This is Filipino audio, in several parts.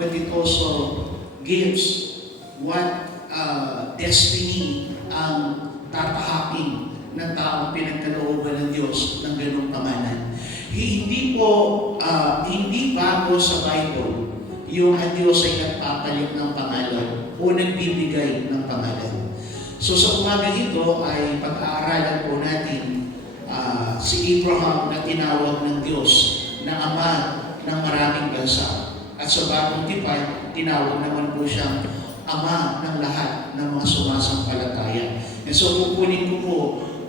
but it also gives what destiny ang tatahakin ng taong pinagkalooban ng Diyos ng ganong pangalan. Hindi bago sa Bible yung ang Diyos ay nagpapalit ng pangalan o nagbibigay ng pangalan. So sa umaga ito ay pag-aaralan po natin si Abraham na tinawag ng Diyos na ama ng maraming bansa. At sa bagong tipan, tinawag naman po siyang ama ng lahat ng mga sumasampalataya. And so kukunin ko po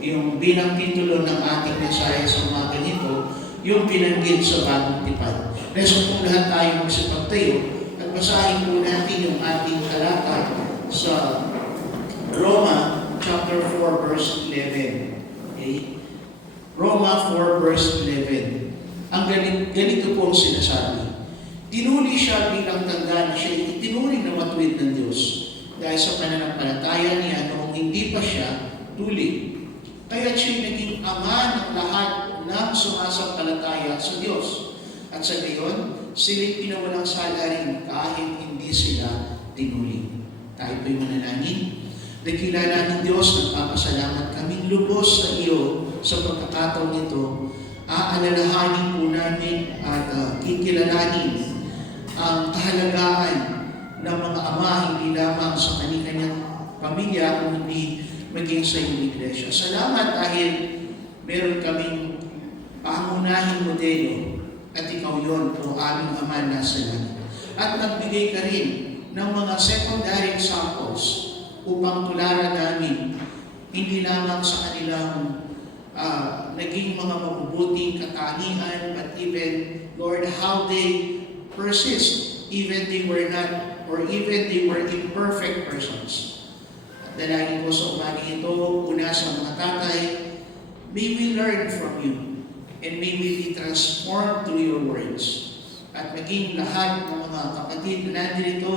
yung bilang titulo ng ating mensahe sa umaga nito, yung binanggit sa bagong tipan. Neso kung lahat tayo magsipagtayo at basahin po natin yung ating talata sa Roma chapter 4 verse 11. Okay? Roma 4 verse 11. Ang ganito po ang sinasabi. Tinuli siya bilang tanda na siya itinuring na matuwid ng Diyos dahil sa pananampalataya niya noong hindi pa siya tuli. Kaya siya naging ama ng lahat ng sumasampalataya sa Diyos. At sa gayon, sila'y pinawalang sala rin kahit hindi sila tinuli. Tayo po'y manalangin. Dakila namin Diyos, nagpapasalamat kaming lubos sa iyo sa pagkakataon nito. Aalalahanin po namin at kikilalanin ang kahalagaan ng mga ama hindi lamang sa kanilang pamilya kundi maging sa iyong iglesia. Salamat dahil meron kaming pangunahing modelo at ikaw yon o aming ama na sa langit. At nagbigay ka rin ng mga secondary examples upang tularan namin hindi lamang sa kanilang naging mga mabubuting katangian, but even, Lord, how they persist, even they were not, or even they were imperfect persons. At dalangin ko sa umaga ito, una sa mga tatay, may we learn from you, and may we be transformed through your words. At maging lahat ng mga kapatid na nandito,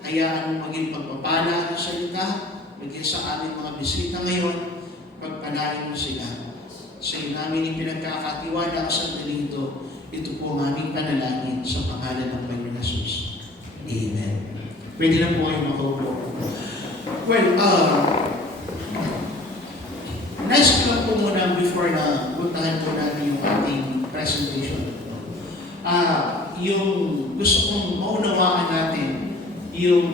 hayaan mo maging pagpapala ng salita, maging sa aming mga bisita ngayon, pagpalain mo sila. Sa iyo namin ipinagkakatiwala sa sandaling ito po ang aming panalangin sa pangalan ng Panginoon Jesus. Amen. Pwede lang po kayong makaupo. Well, nice ko lang po muna before na puntahan po namin yung ating presentation. Yung gusto kong maunawaan natin yung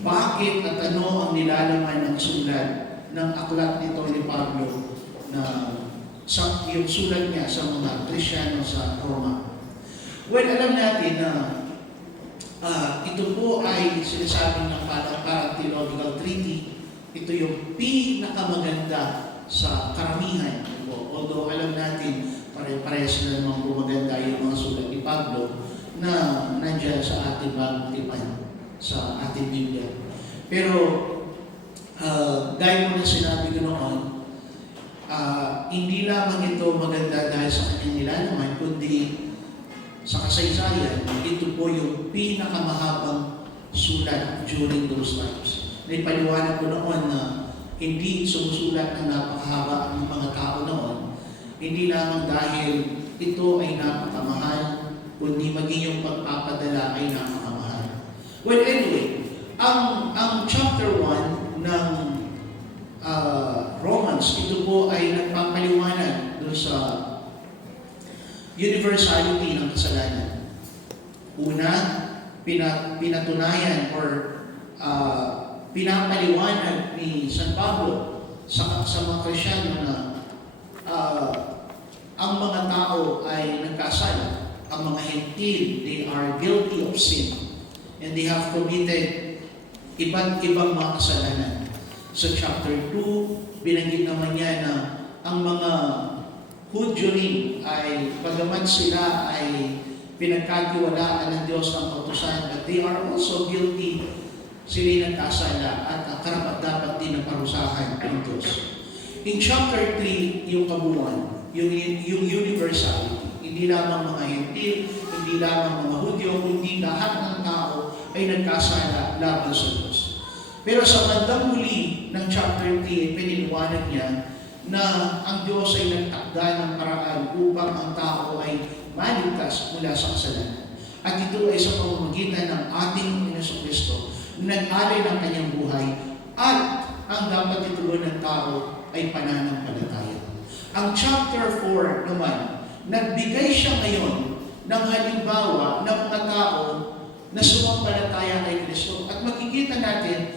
bakit at ano ang nilalaman ng sulat ng aklat nito ni Pablo na yung sulat niya sa mga Kristiyano sa Roma. Well, alam natin na ito po ay sinasabi ng parang theological treaty. Ito yung pinakamaganda sa karamihan. Although alam natin, pare-parehas na namang bumaganda yung mga sulat ni Pablo na nandiyan sa ating bagong tipan, sa ating Biblia. Pero, dahil mo na sinabi ko noon, hindi lamang ito maganda dahil sa kanyang nilalaman, kundi sa kasaysayan, ito po yung pinakamahabang sulat during those times. Naipaliwanag ko noon na hindi sumusulat ng napakahaba ng mga tao noon, hindi lamang dahil ito ay napakamahal, kundi maging yung pagpapadala ay napakamahal. Well, anyway, ang chapter 1 ng Romans, ito po ay nagpapaliwanag doon sa universality ng kasalanan. Una, pinatunayan or pinapaliwanag ni San Pablo sa mga Kristiyano na ang mga tao ay nagkasala. Ang mga hentil, they are guilty of sin. And they have committed iba't ibang mga kasalanan. Sa chapter 2, binanggit naman niya na ang mga Hudyo rin ay pagaman sila ay pinagkatiwalaan ng Diyos ng kautusan, but they are also guilty. Sila nagkasala at karapat-dapat din na parusahan ng Diyos. In chapter 3, yung kabuuan, yung universality. Hindi lamang mga hentil, hindi lamang mga Hudyo, kundi lahat ng tao ay nagkasala laban sa Diyos. Pero sa bandang huli ng chapter 3, piniliwanag niya na ang Diyos ay nagtakda ng paraan upang ang tao ay maligtas mula sa kasalanan. At ito ay sa pamamagitan ng ating Panginoong Kristo, nag-alay ng kanyang buhay, at ang dapat ituloy ng tao ay pananampalataya. Ang chapter 4 naman, nagbigay siya ngayon ng halimbawa ng mga tao na sumampalataya kay Kristo. At makikita natin,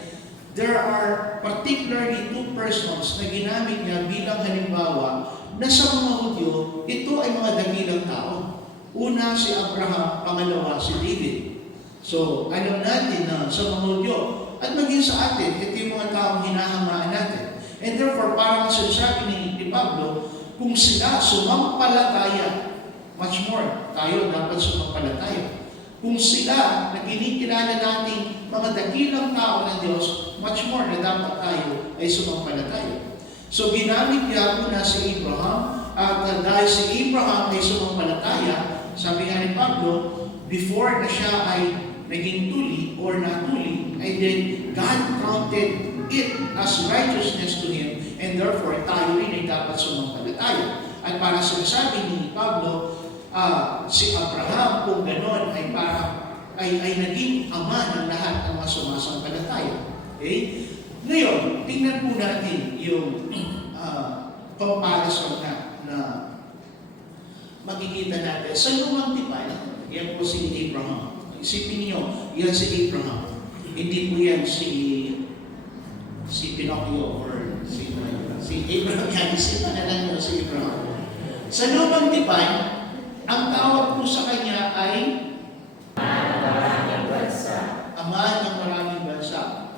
there are particularly two persons na ginamit niya bilang halimbawa na sa mga Hudyo, ito ay mga dakilang tao. Una, si Abraham, pangalawa, si David. So, alam natin na sa mga Hudyo, at maging sa atin, ito yung mga taong hinahamaan natin. And therefore, parang sinasabi ni Pablo, kung sila sumampalataya, much more, tayo dapat sumampalataya. Kung sila na kinikilala nating mga dakilang tao ng Diyos, much more na dapat tayo ay sumampalataya. So, ginamit niya muna si Abraham, at dahil si Abraham ay sumampalataya, sabi nga ni Pablo, before na siya ay naging tuli or natuli, ay then God counted it as righteousness to him, and therefore tayo rin ay dapat sumampalataya. At para sinasabi ni Pablo, si Abraham kung gano'n ay naging ama ng lahat ng mga sumasampalataya. Okay? Ngayon, tingnan po natin yung comparison na makikita natin. Sa lumang tipan, yan po si Abraham. Isipin niyo, yan si Abraham. Hindi po yan si Pinocchio or si Abraham. Yan, isipin na lang yun si Abraham. Sa lumang tipan, ang tawag po sa kanya ay Ama ng maraming bansa.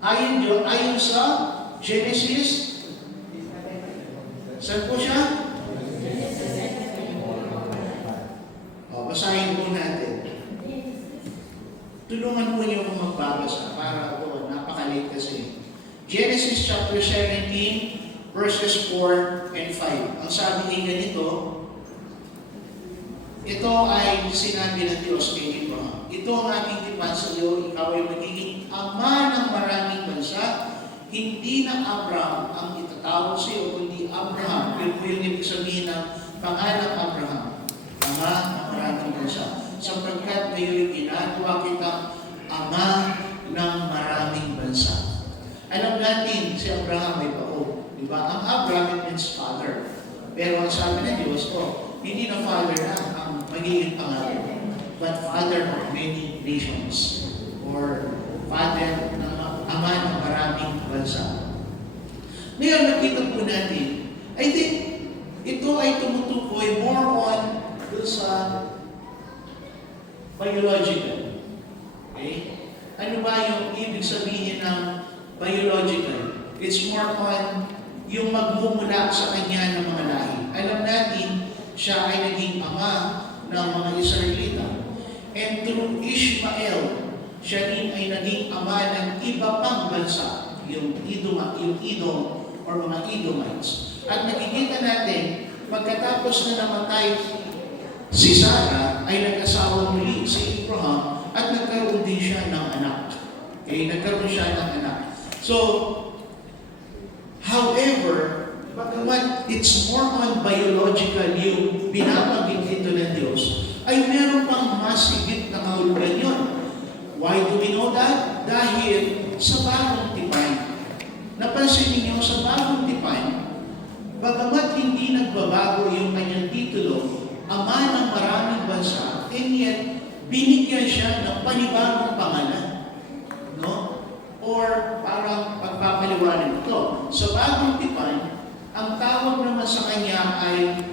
Ayon sa Genesis, saan po siya? Basahin po natin. Tulungan po niyo kung magbabasa para po, napakalate kasi. Genesis chapter 17, verses 4 and 5. Ang sabi niya ganito, ito ay sinabi ng Diyos kay Abraham. Ito ang aking tipan sa iyo, ikaw ay magiging ama ng maraming bansa. Hindi na Abraham ang itatawag sa iyo, kundi Abraham. Yun po yung ibig sabihin ng pangalan Abraham, ama ng maraming bansa. Sapagkat ngayon ginagawa kitang ama ng maraming bansa. Alam natin, si Abraham ay bao. Diba? Ang Abraham means father. Pero ang sabi ng Diyos, hindi na father na ang magiging pangalan, but father of many nations, or father ng ama ng maraming bansa. Ngayon, nakita po natin, I think, ito ay tumutukoy more on doon sa biological. Okay? Ano ba yung ibig sabihin ng biological? It's more on yung magmumula sa kanya ng mga lahi. Alam natin, siya ay naging ama ng mga Israelita. And through Ishmael, siya rin ay naging ama ng iba pang bansa, yung Edom or mga Edomites. At nakikita natin, pagkatapos na namatay si Sarah, ay nag-asawa muli si Abraham at nagkaroon din siya ng anak. Okay? Nagkaroon siya ng anak. So, however, bagamat it's more on biological yung binabanggit dito ng Diyos, ay meron pang mas higit na kahulugan yun. Why do we know that? Dahil sa bagong tipan. Napansin niyo sa bagong tipan, bagamat hindi nagbabago yung kanyang titulo, ama ng maraming bansa, and yet, binigyan siya ng panibagong pangalan. No? Or parang pagpapaliwanag ito. Sa bagong tipan, ang tawag naman sa kanya ay,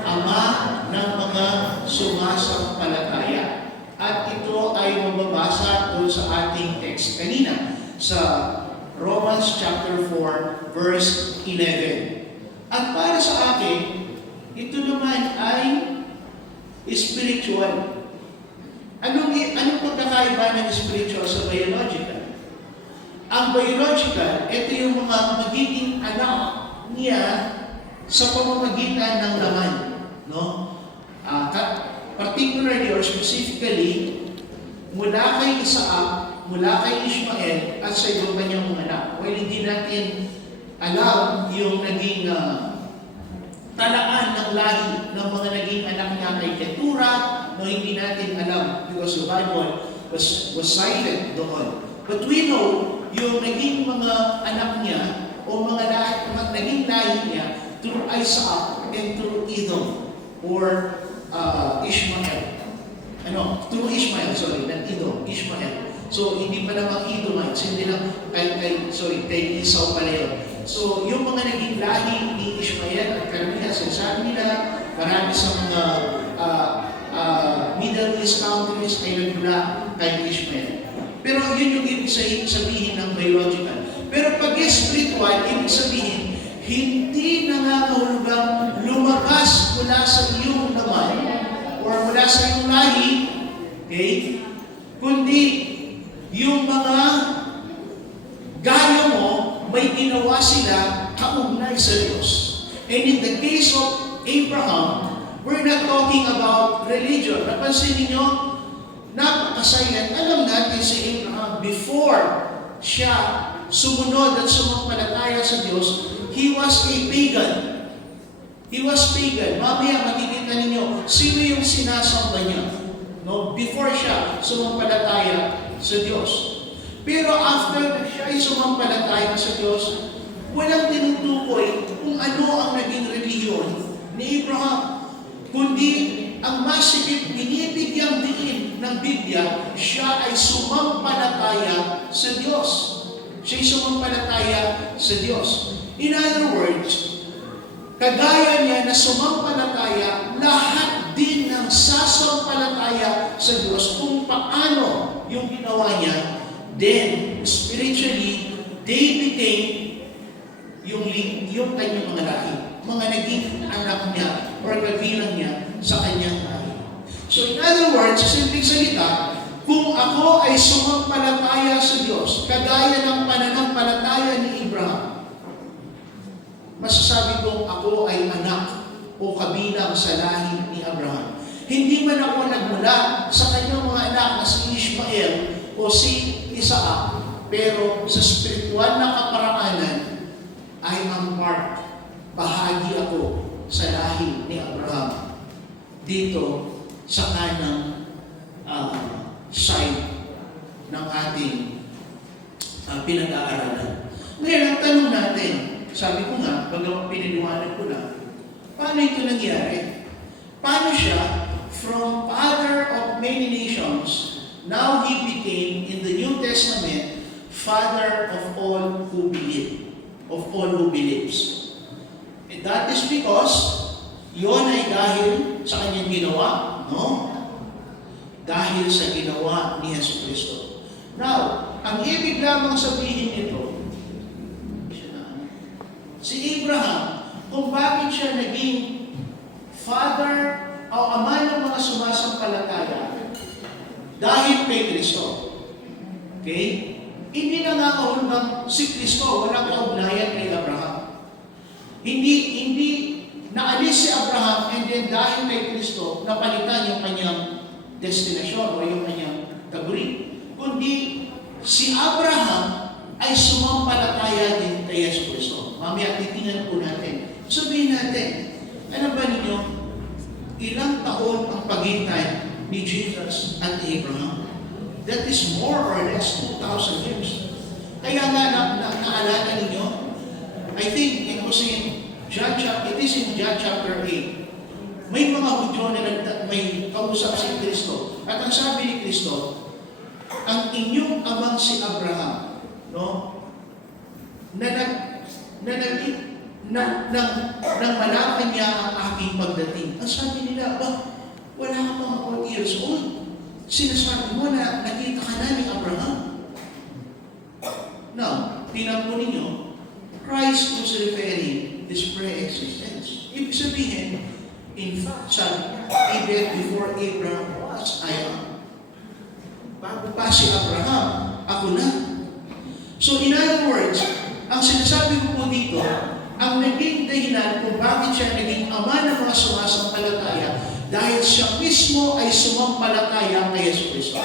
ama ng mga sumasampalataya. At ito ay mababasa doon sa ating text kanina, sa Romans chapter 4, verse 11. At para sa akin, ito naman ay spiritual. Anong pagkakaiba ng spiritual sa biological? Ang biological, ito yung mga magiging anak niya sa pamamagitan ng laman. No? Particularly or specifically, mula kay Isaac, mula kay Ishmael, at sa ibang kanyang mga anak. Well, hindi natin alam yung naging talaan ng lahi ng mga naging anak niya kay Ketura, no, hindi natin alam because the Bible was silent doon. But we know, yung naging mga anak niya o naging lahi niya through Isaac and through Edom or Ishmael. Through Ishmael, not Edom, Ishmael. So, hindi pa namang Edomites, hindi lang kay Esau pala yun. So, yung mga naging lahi ni Ishmael at karamihan, sinasabi nila, marami sa mga Middle East countries ay nagmula kay Ishmael. Pero yun yung ibig sabihin ng biological. Pero pag spiritual, ibig sabihin, hindi nangangahulugang lumabas mula sa iyong laman or mula sa iyong lahi, okay? Kundi yung mga gaya mo, may ginawa sila kaugnay sa Diyos. And in the case of Abraham, we're not talking about religion. Napansin niyo, napaka-silent. Alam natin si Abraham, before siya sumunod at sumampalataya sa Diyos, he was a pagan. He was pagan. Mamaya makikita ninyo, sino yung sinasamba niya? No? Before siya sumampalataya sa Diyos. Pero after siya ay sumampalataya sa Diyos, walang tinutukoy kung ano ang naging relihiyon ni Abraham. Kundi ang masigit binibigyang diin ng Biblia, siya ay sumampalataya sa Diyos. Siya ay sumampalataya sa Diyos. In other words, kagaya niya na sumampalataya, lahat din ng sasampalataya sa Diyos kung paano yung ginawa niya, then spiritually, they became yung kanyang mga lahi, mga naging anak niya or kabilang niya sa kanyang lahi. So in other words, sa simpleng salita, kung ako ay sumampalataya sa Diyos, kagaya ng pananampalataya ni Abraham, masasabi kong ako ay anak o kabilang sa lahi ni Abraham. Hindi man ako nagmula sa kanyang mga anak na si Ishmael o si Isaac, pero sa spiritual na kaparaanan, I am part, bahagi ako sa lahi ni Abraham dito sa kanang side ng ating pinag-aaralan. Ngayon, ang tanong natin, sabi ko nga, bagang piniliwanag ko na, paano ito nangyari? Paano siya, from father of many nations, now he became, in the New Testament, father of all who believe, of all who believes. And that is because, yun ay dahil sa kanyang ginawa, no? Dahil sa ginawa ni Yesu Cristo. Now, ang ibig lamang sabihin nito, si Abraham, kung bakit siya naging father o ama ng mga sumasampalataya dahil kay Kristo. Okay? Hindi nangangahulugang si Kristo walang kaugnayan kay Abraham. Hindi naalis si Abraham and then dahil kay Kristo, napalitan yung kanyang destinasyon o yung kanyang tagurin. Kundi si Abraham ay sumampalataya din kay Yesu Kristo. Mamaya titingnan po natin. Sabihin natin, alam ba ninyo, ilang taon ang pagitan ni Jesus at Abraham? That is more or less 2,000 years. Kaya nga naalala ninyo, I think it is in John chapter 8. May mga Hudyo na may kausap si Kristo. At ang sabi ni Kristo, ang inyong amang si Abraham, no? Nang malaman niya ang aking pagdating. Ang sabi nila, wala ka pang 4 years old. Sinasabi mo na nakita ka na ni Abraham. Now, tingnan po ninyo, Christ was referring this pre-existence. Ibig sabihin, in fact, sabi niya, even before Abraham was, I am. Bago pa si Abraham, ako na. So in other words, ang sinasabi ko po dito, ang naging dahilan kung bakit siya naging ama ng mga sumasampalataya dahil siya mismo ay sumampalataya kay Yesu Cristo.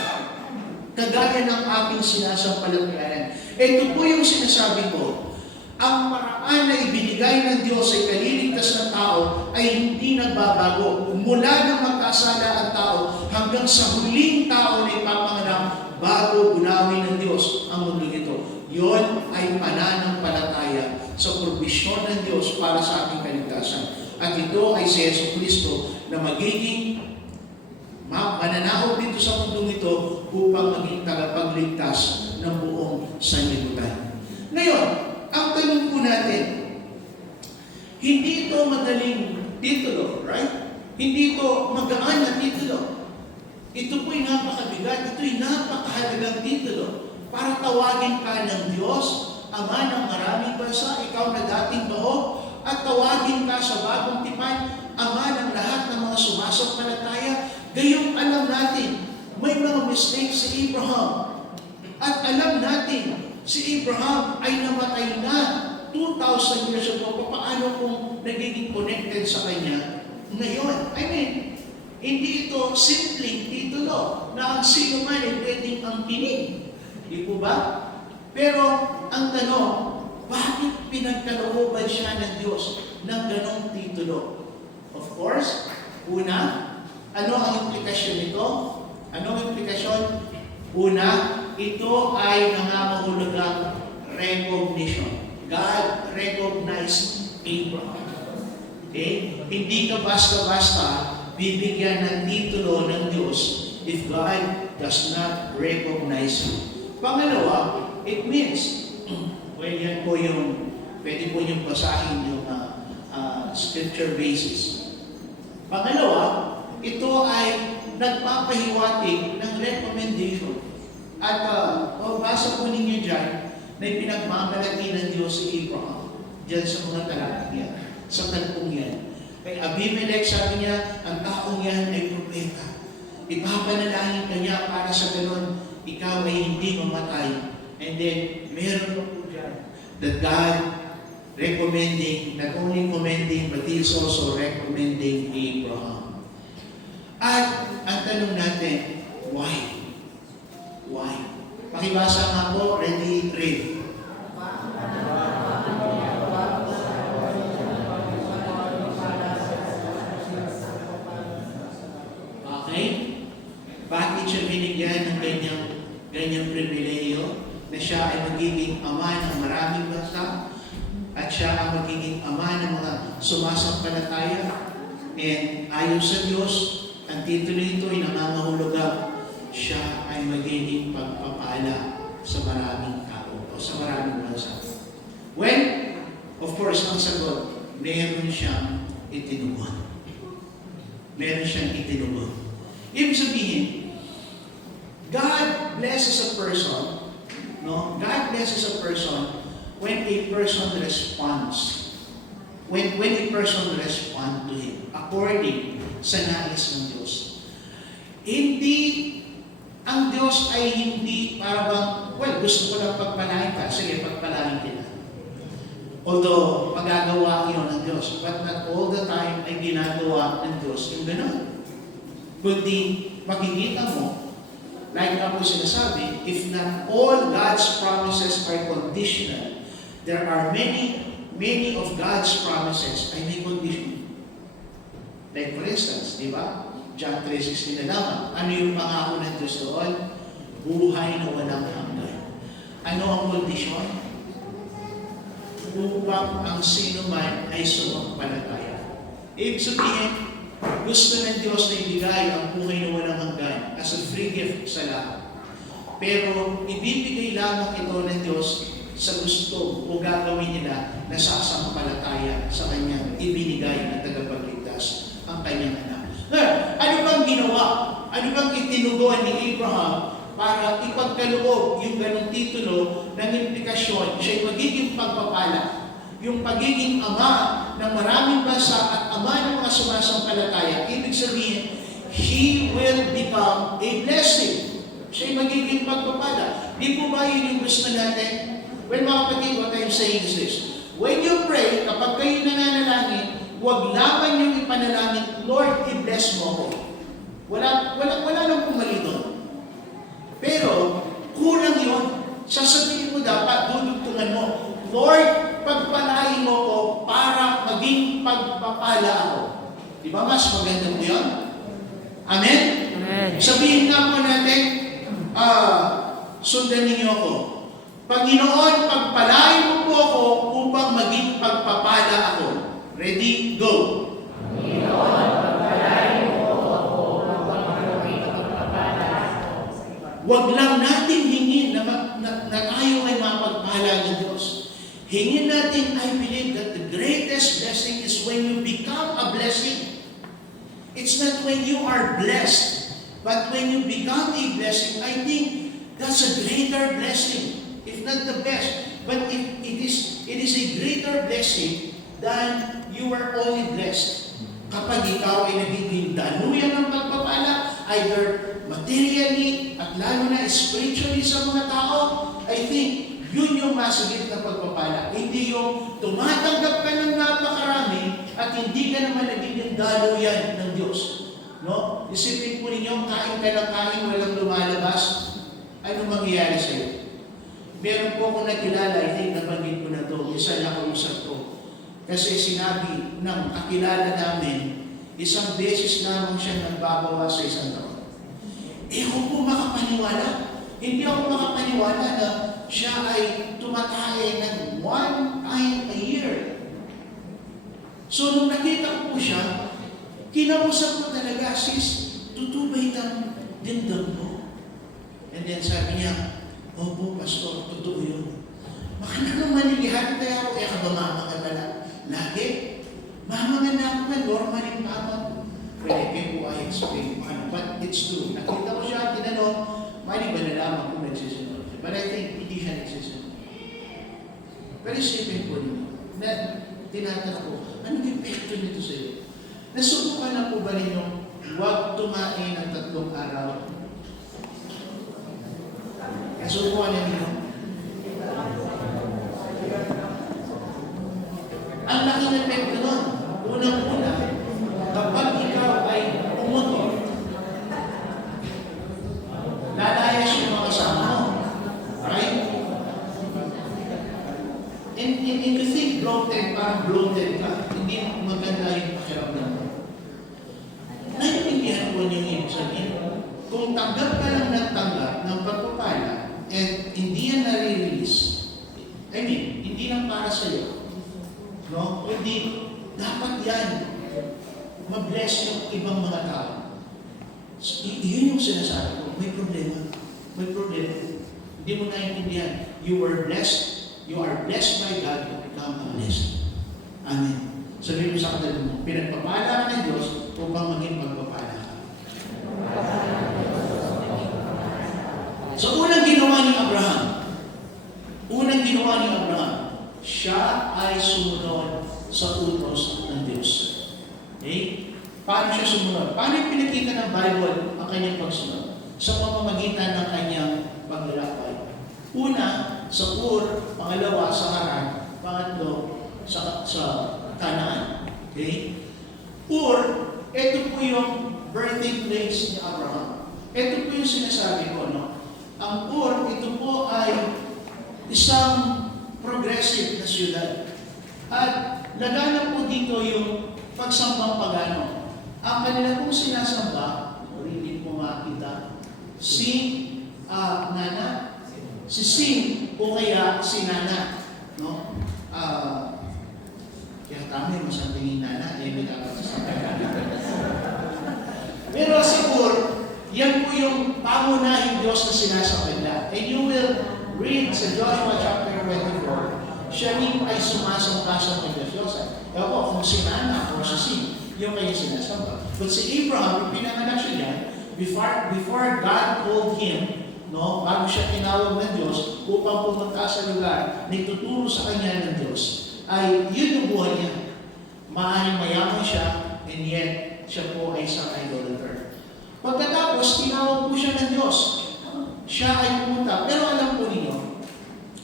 Kagaya ng ating sinasampalatayan. Ito po yung sinasabi ko, ang paraan na ibinigay ng Diyos ay kaliligtas ng tao ay hindi nagbabago. Mula nang magkasala ang tao hanggang sa huling tao na ipapanganak bago gunawin ng Diyos ang mundo ito. Yon ay pananampalataya sa provisyon ng Diyos para sa ating kaligtasan. At ito ay si Yesu Kristo na magiging mananaog dito sa mundong ito upang maging tagapagligtas ng buong sanlibutan. Ngayon, ang tanong po natin, hindi ito madaling titulo, right? Hindi ito magaan na titulo. Ito po'y napakabigat, ito'y napakahalagang titulo para tawagin ka ng Diyos, Ama ng maraming bansa, ikaw na dating baho, at tawagin ka sa bagong tipan, Ama ng lahat ng mga sumasampalataya. Gayong alam natin, may mga mistakes si Abraham. At alam natin, si Abraham ay namatay na 2,000 years ago. Paano kung nagiging connected sa kanya ngayon? I mean, hindi ito simpleng titulo na ang sino man ay pwedeng angkinin. Di po ba? Pero ang tanong, bakit pinagkalooban siya ng Diyos ng ganong titulo? Of course, una, ano ang implikasyon nito? Ano ang implikasyon? Una, ito ay nangangahulugang recognition. God recognized Abraham. Okay? Hindi ka basta-basta bibigyan ng titulo ng Diyos if God does not recognize you. Pangalawa, it means, well, yan po yung, pwede po yung basahin yung scripture basis. Pangalawa, ito ay nagpapahiwatig ng recommendation. At basa po ninyo dyan na pinagmamalaki ng Diyos si Abraham dyan sa mga talatang yan, sa talpong yan. Kay Abimelech, sabi niya, ang taong yan ay propeta. Ipapanalangin ka niya para sa ganun, ikaw ay hindi mamatay. And then, meron po po dyan that God recommending, not only commending, but He is also recommending Abraham. At ang tanong natin, why? Why? Pakibasa nga po, ready, read. Okay? Bakit siya binigyan ng ganyang pribileyo na siya ay magiging ama ng maraming bansa at siya ang magiging ama ng mga sumasampalataya? And ayon sa Diyos, ang titulo nito ay nangangahulugang siya ay magiging pagpapala sa maraming tao o sa maraming bansa. Well, of course, ang sagot, meron siyang itinubon. Meron siyang itinubon. Ibig sabihin, God blesses a person, no? God blesses a person when a person responds. When a person responds to Him according sa nais ng Diyos. Hindi, ang Diyos ay hindi parang, well, gusto ko lang pagpalain ka, sige, pagpalain kita. Although, magagawa yun ng Diyos, but not all the time ay ginagawa ng Diyos yung gano'n. Kundi, makikita mo, like ako sinasabi, if not all God's promises are conditional, there are many of God's promises ay may condition. Like for instance, di ba? John 3:16 na lamang. Ano yung pangako ng Diyos doon? Buhay na walang hanggan. Ano ang kondisyon? Upang ang sino man ay sumampalataya. Ibig sabihin, gusto ng Diyos na ibigay ang buhay na walang hanggan as a free gift sa lahat. Pero ibibigay lamang ito ng Diyos sa gusto o gagawin nila na sasampalataya sa Kanyang ibinigay na tagapagligtas, ang Kanyang anak. Ano bang ginawa? Ano bang itinugon ni Abraham para ipagkaloob yung ganong titulo ng implikasyon? Siya'y magiging pagpapala. Yung pagiging ama ng maraming bansa at ama ng mga sumasampalataya, ibig sabihin, he will become a blessing. Siya'y magiging pagpapala. Di po ba yun yung gusto natin? Well, mga kapatid, what I'm saying is this. When you pray, kapag kayo nananalangin, huwag lamang yung ipanalangin, Lord, i-bless mo ako. Wala nang pumali doon. Pero, kulang yun. Sasabihin mo dapat, dudugtungan mo, Lord, pagpalain mo ko para maging pagpapala ako. Di ba mas maganda po yun? Amen? Amen. Sabihin nga po natin, sundan ninyo ako. Panginoon, pagpalain mo po ako upang maging pagpapala ako. Ready? Go! Panginoon, pagpalain mo ako upang maging pagpapala ako. Huwag lang natin hingin na tayo ay mapagpala ng Diyos. Hingin natin, I believe that the greatest blessing is when you become a blessing. It's not when you are blessed, but when you become a blessing. I think that's a greater blessing, if not the best. But it is a greater blessing than you were only blessed. Kapag ikaw ay nagiging daluyan ng pagpapala, either materially at lalo na spiritually sa mga tao, I think yun yung masigit na pagpapala. Hindi yung tumatanggap ka ng napakarami at hindi ka naman nagiging daluyan ng Diyos. No? Isipin po ninyo, kain ka ng kain, walang lumalabas. Ano mangyayari sa iyo? Meron po akong nakilala, I think nabanggit ko na to, isa na kausap ko. Kasi sinabi ng kakilala namin, isang beses lamang siya nagbabawa sa isang taon. Ako po makapaniwala. Hindi ako makapaniwala na siya ay tumatae ng 1 time a year. So nung nakita ko po siya, kinausap ko talaga, sis, tutubay ng dindam mo. And then sabi niya, opo, pastor, totoo yun. Baka naman nilihan kaya ako, ka ba mamangan na lang? Lagi. Mamangan na ako na, normal yung tama. Pwede po I explain. But it's true. Nakita ko siya, tinanong, mali ba nalaman kung nagsisunod? But I think hindi siya nagsisunod. Pero isipin po niyo, na tinatanong ko, anong epekto nito sa iyo? Nasubukan na po ba ninyo, huwag tumain ng 3 araw? Nasubukan na ninyo? Ang laki ng epekto nun. Unang-una, kapag ikaw ay umutot, lalayas yung mga kasama mo. Right? And you think bloated, parang bloated ka, hindi maganda yung pakiramdam mo. Naiintindihan ko niyo yung ibig sabihin. Kung tanggap ka lang ng tanggap ng pagpapala and hindi yan nare-release, I mean, hindi lang para sa iyo, no? Hindi, dapat yan ma-bless yung ibang mga tao. So, yun yung sinasabi ko, may problema. May problema. Hindi mo naiintindihan. You are blessed by God to become a blessing. Amen. Sabihin mo sa kanila mo, pinagpapala ka ng Diyos upang maging pagpapala ka. So, unang ginawa ni Abraham, siya ay sumunod sa utos ng Diyos. Okay? Paano siya sumunod? Paano pinakita ng Bible ang kanyang pagsunod? Sa pamamagitan ng kanyang paglalakbay. Una, sa Ur, pangalawa, sa Haran, pangatlo, sa Canaan. Okay? Ur, ito po yung birthing place ni Abraham. Ito po yung sinasabi ko, no? Ang Ur, ito po ay isang progressive na siyudad. At lagana po dito yung pagsambang pagano. Ang kanila pong sinasamba, hindi po makita, si Nana, si Sin o kaya si Nana. No? Kaya tama yung masabi ni Nana, may dapat sa pero siguro, yan po yung pangunahing Diyos na sinasamba nila. And you will read sa Joshua chapter 24, siya rin ay sumasamba sa Diyos. Ewan ko kung si Nana o si Sin, yung kanya sinasamba. But si Abraham, pinanganak siya niya, before God called him, no, bago siya tinawag ng Diyos, upang pumunta sa lugar na ituturo sa kanya ng Diyos, ay yun yung buhay niya. Maaaring mayaman siya, and yet, siya po ay isang idolater. Pagkatapos, tinawag po siya ng Diyos. Siya ay pumunta. Pero alam po ninyo,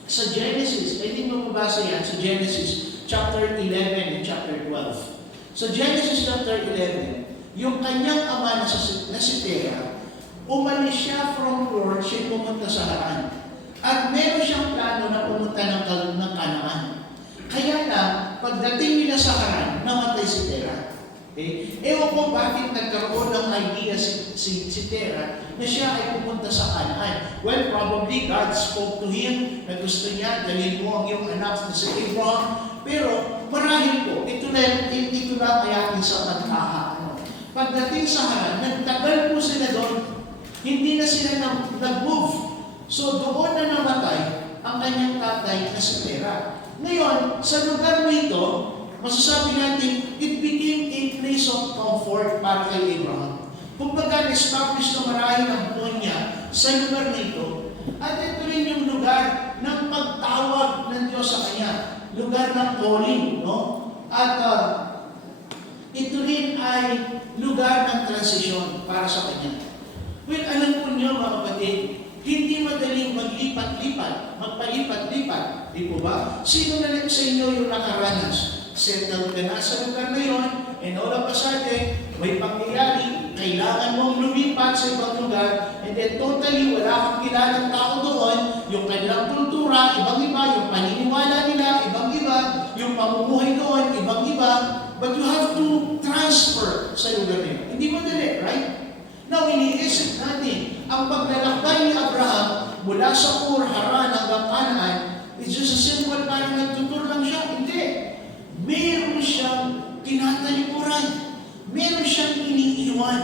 sa Genesis, I think mababasa yan, sa Genesis chapter 11 and chapter 12. Sa Genesis chapter 11, yung kanyang ama na si Terah, umalis siya from Ur, siya pumunta sa Haran. At meron siyang plano na pumunta ng Canaan. Kaya na, pagdating nila sa Haran, namatay si Terah. Okay? Ewan ko bakit nagkaroon ng idea si Terah na siya ay pupunta sa Canaan. Well, probably God spoke to him na gusto niya, dalhin mo ang iyong anak na si Abraham. Pero marahil po, ito lang ay aking sa pagkaha. Pagdating sa Haran, nagtagal po sila doon. Hindi na sila nag-move. So doon na namatay ang kanyang tatay na si Terah. Ngayon, sa lugar na ito, masasabi natin, it became a place of comfort para kay Abraham. Kumbaga, na-establish na marahil ang buhay niya sa lugar na ito. At ito rin yung lugar ng pagtawag ng Diyos sa kanya. Lugar ng calling, no? At ito rin ay lugar ng transition para sa kanya. Well, alam po niyo mga kapatid, hindi madaling maglipat-lipat, magpalipat-lipat. Di po ba? Sino na sa inyo yung nakaranas? Settled ka na sa lugar na yon, and all of a sudden, may pangyayari, kailangan mong lumipat sa ibang lugar, and then totally wala kang kilalang tao doon, yung kanilang kultura, ibang-iba, yung paniniwala nila, ibang-iba, yung pamumuhay doon, ibang-iba, but you have to transfer sa lugar na yun. Hindi madali, right? Now, iniisip natin, ang paglalakbay ni Abraham mula sa Ur, Haran hanggang Canaan, it's just a simple parang nagtutur lang siya. Hindi. Meron siyang tinatalikuran. Meron siyang iniiwan.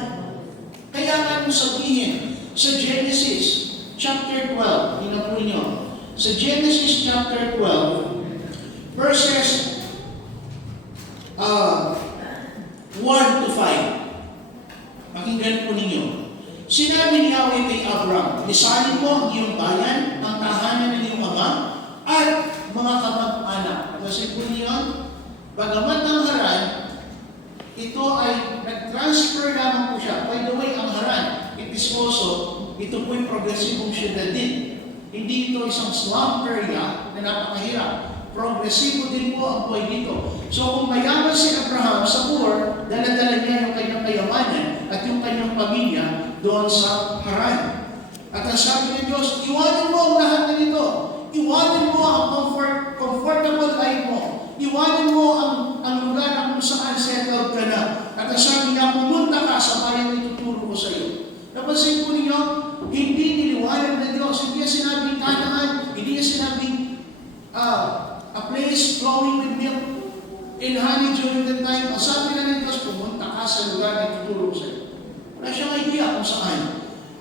Kaya nga kung sabihin, sa Genesis chapter 12, tingnan po niyo, sa Genesis chapter 12, verses 1 to 5. Pakinggan po ninyo. Sinabi ni Yahweh kay Abraham, lisanin mo ang iyong bayan, ang tahanan ng iyong ama, at mga kamag-anak. Kasi po niyo, bagamat ang Haran, ito ay nag-transfer lamang po siya. By the way, ang Haran, it is also, ito po yung progresibong syudad din. Hindi ito isang slum area na napakahirap. Progresibo din po ang buhay dito. So kung mayaman si Abraham sa Ur, dala-dala niya yung kanyang kayamanan at yung kanyang pamilya doon sa Haran. At ang sabi ng Diyos, iwanan mo ang lahat na nito. Iwanan mo ang comfortable life mo. Iwanan mo ang lugar na kung saan settled ka na. At ang sabi niya, pumunta ka sa bayan na ituturo ko sa iyo. Napansin po ninyo, hindi niliwanag ng Diyos. Hindi niya sinabing Canaan. Hindi niya sinabing a place flowing with milk and honey during the time. Ang sabi na ng Diyos, pumunta ka sa lugar na ituturo ko sa iyo. Wala siyang idea kung saan.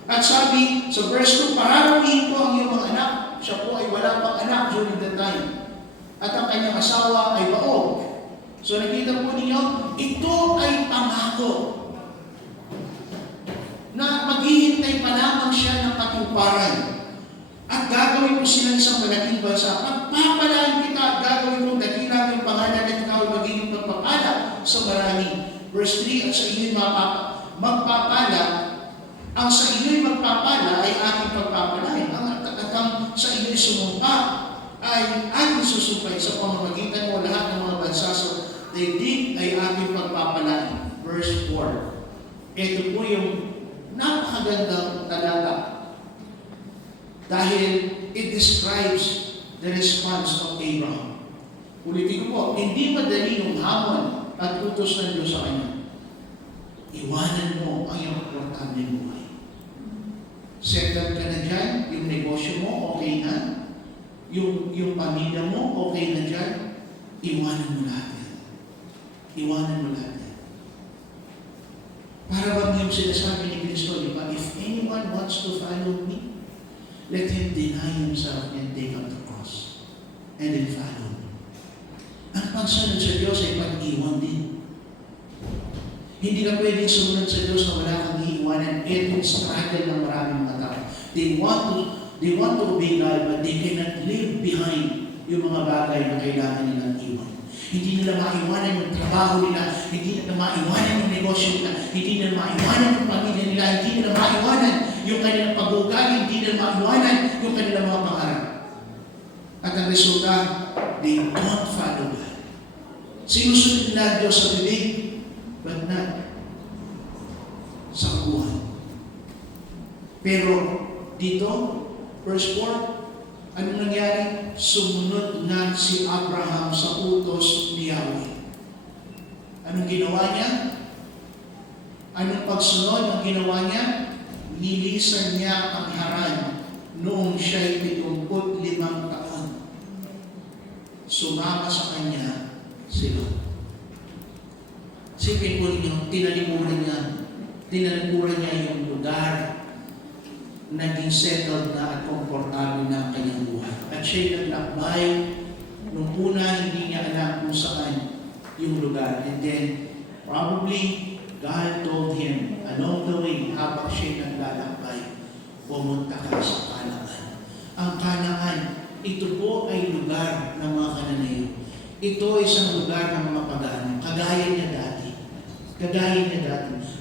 At sabi sa verse 2, pararawihin ko ang iyong mga anak. Siya po ay wala pang anak during the time. At ang kanyang asawa ay baog. So nakita po ninyo, ito ay pangako na maghihintay pa lamang siya ng katuparan. At gagawin ko sila isang malaking bansa. Pagpapalain kita at gagawin kong dakilang yung pangalan at ikaw magiging pagpapala sa marami. Verse 3, at sa iyo'y magpapala, ang sa iyo'y magpapala ay aking pagpapalain. Ang sa iyo'y sumumpa ay aking susupay sa pamamagitan mo lahat ng mga bansa sa daigdig ay aking pagpapalain. Verse 4. Ito po yung napakagandang talata. Dahil it describes the response of Abraham. Ulitin ko po, hindi madali yung hamon at utos ng Diyos sa kanya. Iwanan mo ang iyong importante buhay. Settle ka na dyan, yung negosyo mo, okay na. Yung pamilya mo, okay na dyan. Iwanan mo lahat yan. Iwanan mo lahat yan. Para bang yung sinasabi ni Kristo, di ba? If anyone wants to follow me, let him deny himself and take up the cross. And then follow me. Ang pagsunod sa Diyos ay pag-iwan din. Hindi ka pwedeng sumunod sa Diyos na wala kang iiwanan. Itong struggle ng maraming mga tao. They want to obey God, but they cannot leave behind yung mga bagay na kailangan nilang iwan. Hindi nila maiwanan yung trabaho nila, hindi nila maiwanan yung negosyo nila, hindi nila maiwanan yung pamilya nila, hindi nila maiwanan yung kanilang pag-uugali, hindi nila maiwanan yung kanilang mga pangarap. At ang resulta, they don't follow God. Sinusunod nila Diyos sa bibig, but not sa kabuhan. Pero dito, verse 4, anong nangyari? Sumunod na si Abraham sa utos ni Yahweh. Anong ginawa niya? Anong pagsunod ang ginawa niya? Nilisan niya ang Haran noong siya'y 75 taon. Sumama sa kanya si Lot. Sipin po ninyo, tinalikuran niya yung lugar, naging settled na at komportable na ang kanyang buhay. At siya'y naglakbay, nung una hindi niya alam kung saan yung lugar. And then, probably, God told him along the way, habang siya'y naglalakbay, pumunta ka sa Kanaan. Ang Kanaan, ito po ay lugar ng mga Kananeo. Ito ay isang lugar ng mga pagano, kagaya niya dati.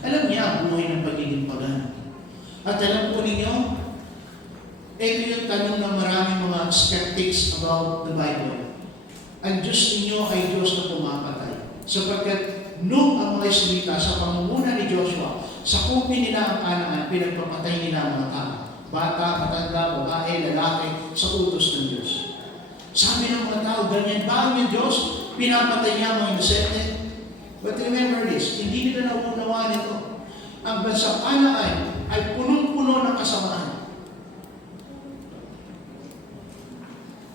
Alam niya ang buhay ng pagiging pagano. At alam po ninyo, ito yung tanong ng maraming mga skeptics about the Bible. Ang Diyos ninyo ay Diyos na pumapatay. Sapagkat nung ang mga Israelita sa pamumuno ni Joshua, sakupin nila ang Kanaan, pinagpapatay nila ang mga tao. Bata, matanda, babae, lalaki, sa utos ng Diyos. Sabi ng mga tao, ganyan ba ang Diyos? Pinapatay niya ang mga inosente? But remember this, hindi nila nauunawaan ito. Ang bansang Kanaan ay punong-puno ng kasamaan.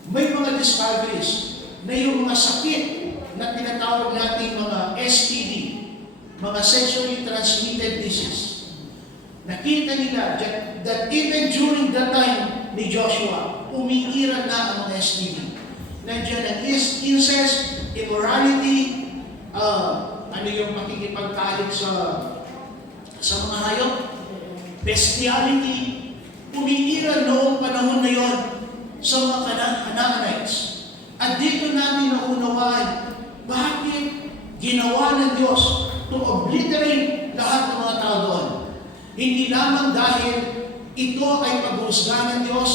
May mga discoveries na yung mga sakit na tinatawag natin mga STD, mga sexually transmitted disease. Nakita nila that even during the time ni Joshua, umiiral na ang mga STD. Nandiyan ang incest, immorality, yung makikipagtalik sa mga hayop, bestiality, umiiral noong panahon na yon sa mga Canaanites. At dito natin naunawaan bakit ginawa ng Diyos to obliterate lahat ng mga tao doon. Hindi lamang dahil ito ay paghuhusga ng Diyos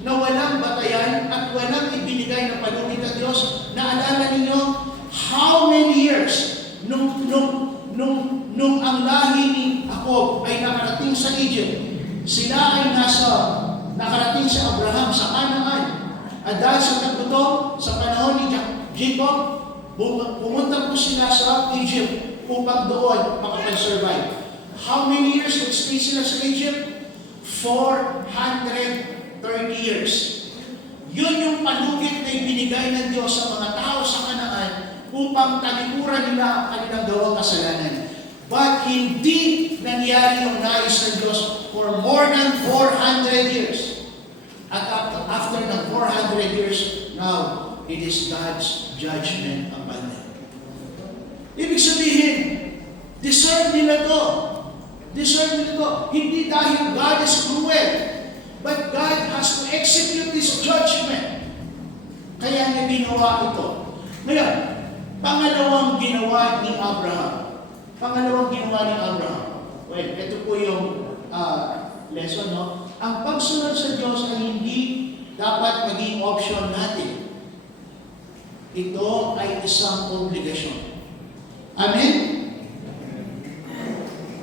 na walang batayan at walang ibinigay na panunit ng Diyos. Naalala ninyo, how many years nung ang lahi ni Jacob ay nakarating sa Egypt, sila ay nakarating sa Abraham, sa Kanaan. At dahil sa tagputo, sa panahon ni Jacob, pumunta po sila sa Egypt upang doon makapag-survive. How many years nag-stay sila sa Egypt? 430 years. Yun yung palugit na ibinigay ng Diyos sa mga tao sa Kanaan upang talikuran nila ang kanilang gawang kasalanan. But hindi nangyari yung nais ng Diyos for more than 400 years. At after ng 400 years, now, it is God's judgment upon them. Ibig sabihin, deserve nila to. Hindi dahil God is cruel, but God has to execute this judgment. Kaya niya ginawa ito. Ngayon, pangalawang ginawa ni Abraham. Well, ito po yung lesson, no? Ang pagsunod sa Diyos ay hindi dapat maging option natin. Ito ay isang obligasyon. Amen?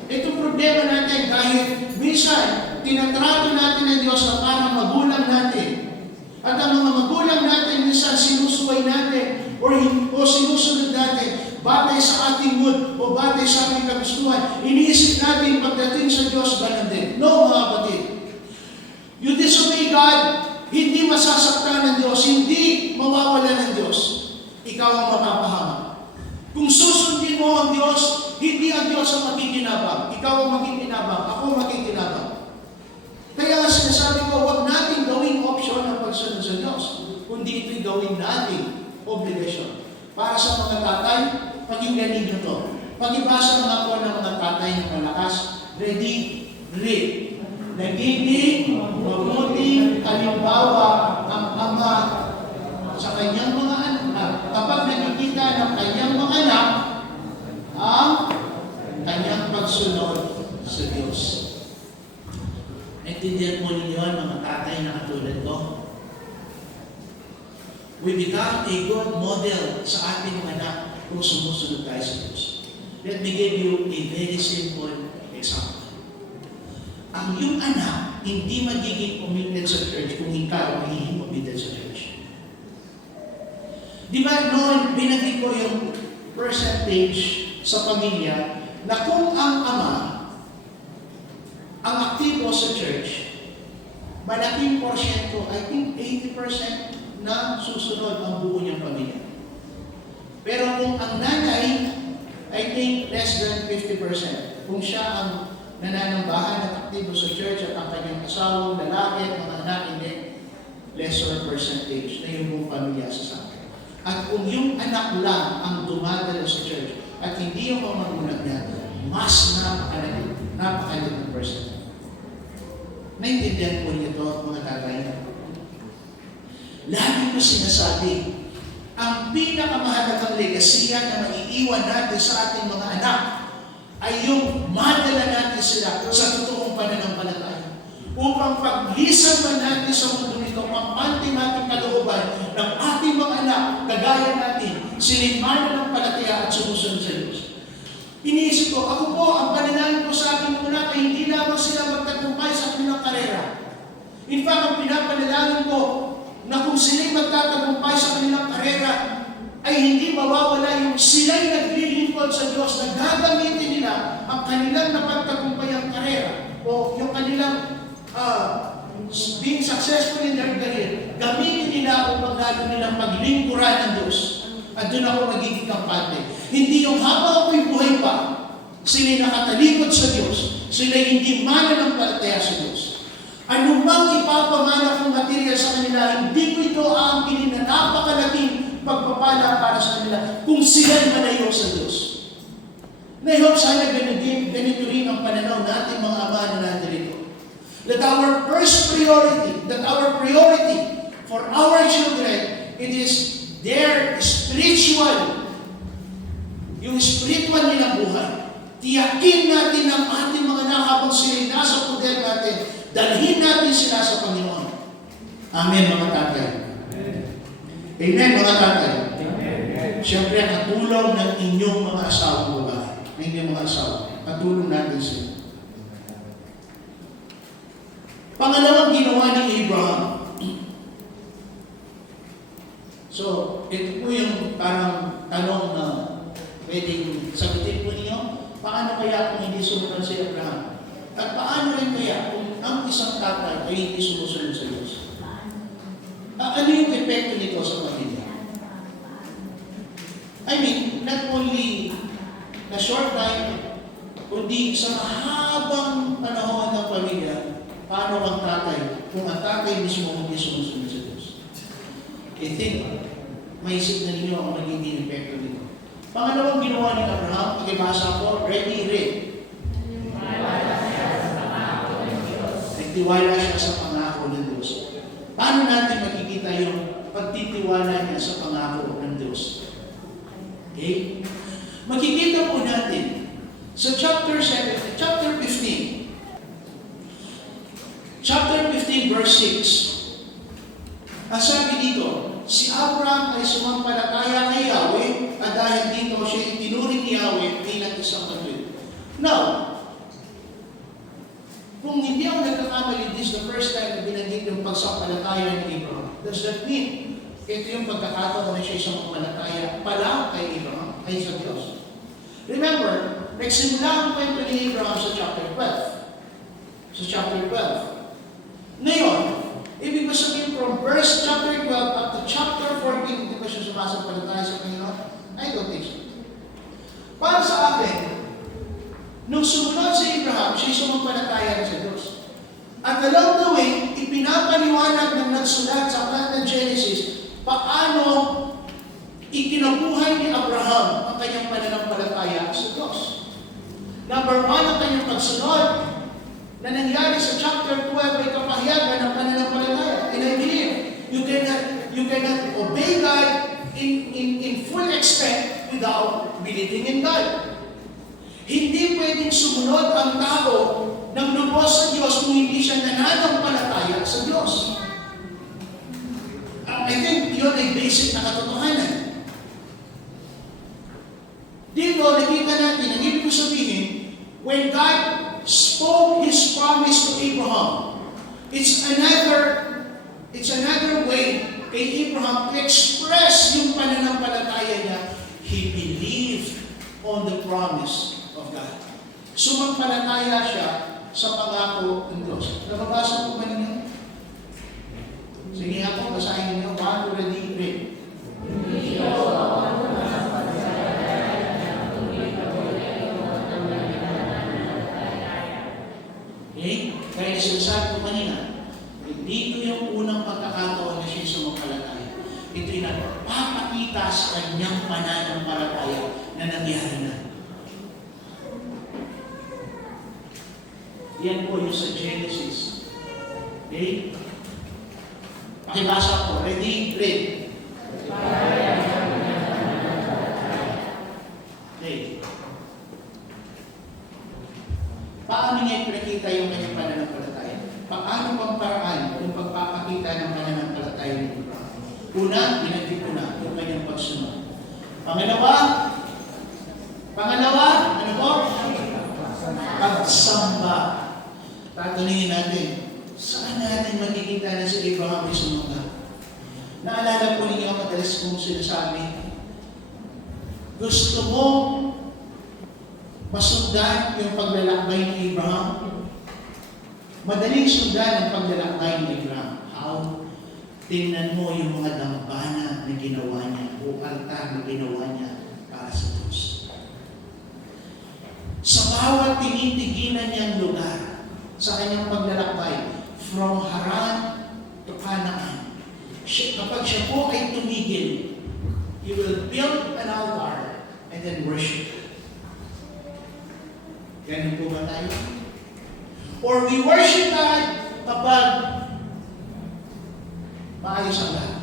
Ito problema natin dahil minsan, tinatrato natin ang Diyos na parang magulang natin. At ang mga magulang natin, minsan sinusuway natin o sinusunod natin batay sa ating mood o batay sa ating kagustuhan. Iniisip natin pagdating sa Diyos, ganun din. No, mga kapatid. You disobey God, hindi masasaktan ng Diyos, hindi mawawala ng Diyos. Ikaw ang mapapahamak. Kung susundin mo ang Diyos, hindi ang Diyos ang makikinabang. Ikaw ang makikinabang, ako makikinabang. Kaya nga sinasabi ko, huwag natin gawing option ang pagsunod sa Diyos, kundi ito'y gawin natin obligasyon. Para sa mga tatay, pakinggan ninyo to. Pag-ibasa mga ko ng mga tatay ng malakas, ready, read. Nagiging mabuting halimbawa ang ama sa kanyang mga anak. Kapag nakikita ng kanyang mga anak ang kanyang pagsunod sa Diyos. Naintindihan po ninyo mga tatay na katulad ko? We become a good model sa ating anak kung sumusunod tayo sa Diyos. Let me give you a very simple example. Ang iyong anak hindi magiging committed sa church kung ikaw magiging committed sa church. Di ba noon binanggit ko yung percentage sa pamilya na kung ang ama ang aktibo sa church, malaking porsyento, I think 80% na susunod ang buo niyang pamilya. Pero kung ang nanay, I think less than 50%. Kung siya ang nananambahan at aktibo sa church at ang kanyang asawang lalaki at mga anak, hindi, lesser percentage na yung buong pamilya sa akin. At kung yung anak lang ang dumadalo sa church at hindi yung mga magulang niya, mas napakalaking ng percentage. Naintindihan po niyo ito, mga tatay. Lagi ko sinasabi, ang pinakamahalagang legasiya na maiiwan natin sa ating mga anak ay yung madala natin sila sa totoong pananampalataya. Upang paglisan man natin sa mundo nito, mampante natin kalooban ng ating mga anak, kagaya natin, silimana ng palataya at sumusunod sa Diyos. Iniisip ko, ako po, ang panalangin ko sa aking una ay hindi lamang sila magtagumpay sa kanilang karera. In fact, ang pinapanalangin ko na kung sila'y magtatagumpay sa kanilang karera, ay hindi mawawala yung sila'y naglilingkod sa Diyos na gagamitin nila ang kanilang napagtagumpayang karera o yung kanilang being successful in their career, gamitin nila upang lalo nilang paglingkuran ng Diyos. At doon ako magiging kampante. Hindi yung habang ako'y buhay pa, sila'y nakatalikod sa Diyos, sila'y hindi mananampalataya sa Diyos. Ano mang ipapamana kong material sa kanila, hindi ko ito aangkinin na napakalaking pagpapala para sa kanila kung sila'y malayo sa Diyos. Na-hope sana ganito rin ang pananaw natin mga ama na natin. That our first priority, for our children, it is their spiritual, yung spiritual nilang buhay. Tiyakin natin ang ating mga anak habang sila'y nasa poder natin. Dalhin natin sila sa Panginoon. Amen, mga tatay. Amen, mga tatay. Siyempre, katulong ng inyong mga asawang babae, ng inyong mga asawa. Katulong natin sila. Pangalawang ginawa ni Abraham. So, ito po yung parang tanong na pwedeng sagutin po ninyo. Paano kaya kung hindi sumunod si Abraham? At paano rin kaya kung ang isang tatay ay hindi sumusunod sa Diyos? Ano yung epekto nito sa pamilya? I mean, not only na short time, kundi sa mahabang panahon ng pamilya, paano ang tatay kung ang tatay mismo hindi sumusunod sa Diyos? I think, maisip na ninyo ang magiging epekto nito. Pangalawang ginawa ni Abraham, pag-ibasa ko, ready, read. Nagtiwala siya sa pangako ng Diyos. Paano natin makikita yung pagtitiwala niya sa pangako ng Diyos? Okay? Makikita po natin sa chapter 15. Chapter 15 verse 6. Ang sabi dito, si Abraham ay sumampalataya kay Yahweh at dahil dito siya itinuring ni Yahweh bilang isang katuwid. Now, kung hindi ako nagkakamali, this is the first time na binanggit yung pagsampalataya ni Abraham. Does that mean, ito yung pagkakataon na siya isang palataya pala kay Abraham, ay sa Diyos? Remember, nagsimula ang kwento ni Abraham sa chapter 12. Sa chapter 12. Ngayon, ibig sabihin from verse chapter 12 up to chapter 14, hindi ba siya sumasampalataya sa Panginoon? I don't think so. Para sa akin, nung sumunod si Abraham, siya sumampalataya sa Diyos. At along the way, ipinapaliwanag ng nagsulat sa aklat ng Genesis paano ikinabuhay ni Abraham ang kanyang pananampalataya sa Diyos. Number 1, ang kanyang pagsunod na nangyari sa chapter 12 ay kapahiyagan ng pananampalataya. And I believe you cannot obey God in full extent without believing in God. Hindi pwedeng sumunod ang tao ng lubos sa Diyos kung hindi siya nananampalataya sa Diyos. I think yun ay basic na katotohanan. Dito, nakita natin, ang ibig sabihin, when God spoke His promise to Abraham, it's another way kay Abraham to express yung pananampalataya niya. He believed on the promise of of God. Sumampalataya siya sa pangako ng Diyos. Nababasa po ba ninyo? Sige ako, basahin niyo. 1, ready, read. Okay? Kaya sinasabi ko kanina, dito yung unang pagkakataon na siya sumampalataya. Ito'y nagpapakita sa kanyang pananampalataya na nangyari na. Yan po yung sa Genesis. Okay? Pakibasa po. Ready? Read. Okay. Paano niya ipinakita yung kanyang pananampalataya? Paano bang paraan yung pagpapakita ng pananampalataya ni Abraham? Una, binanggit ko na yung kanyang pagsunod. Pangalawa, ano po? Pagsamba. Tatanungin natin, saan natin makikita na si Abraham ay sumamba? Naalala po ninyo madalas kong sinasabi, gusto mo masundan yung paglalakbay ni Abraham? Madaling sundan ang paglalakbay ni Abraham. How? Tingnan mo yung mga dambana na ginawa niya o altar na ginawa niya para sa Diyos. Sa bawat tinitigilan niyang lugar sa kanyang paglalakbay, from Haran to Canaan, kapag siya po ay tumigil, he will build an altar and then worship. Ganun po ba tayo? Or we worship God kapag maayos ang lahat.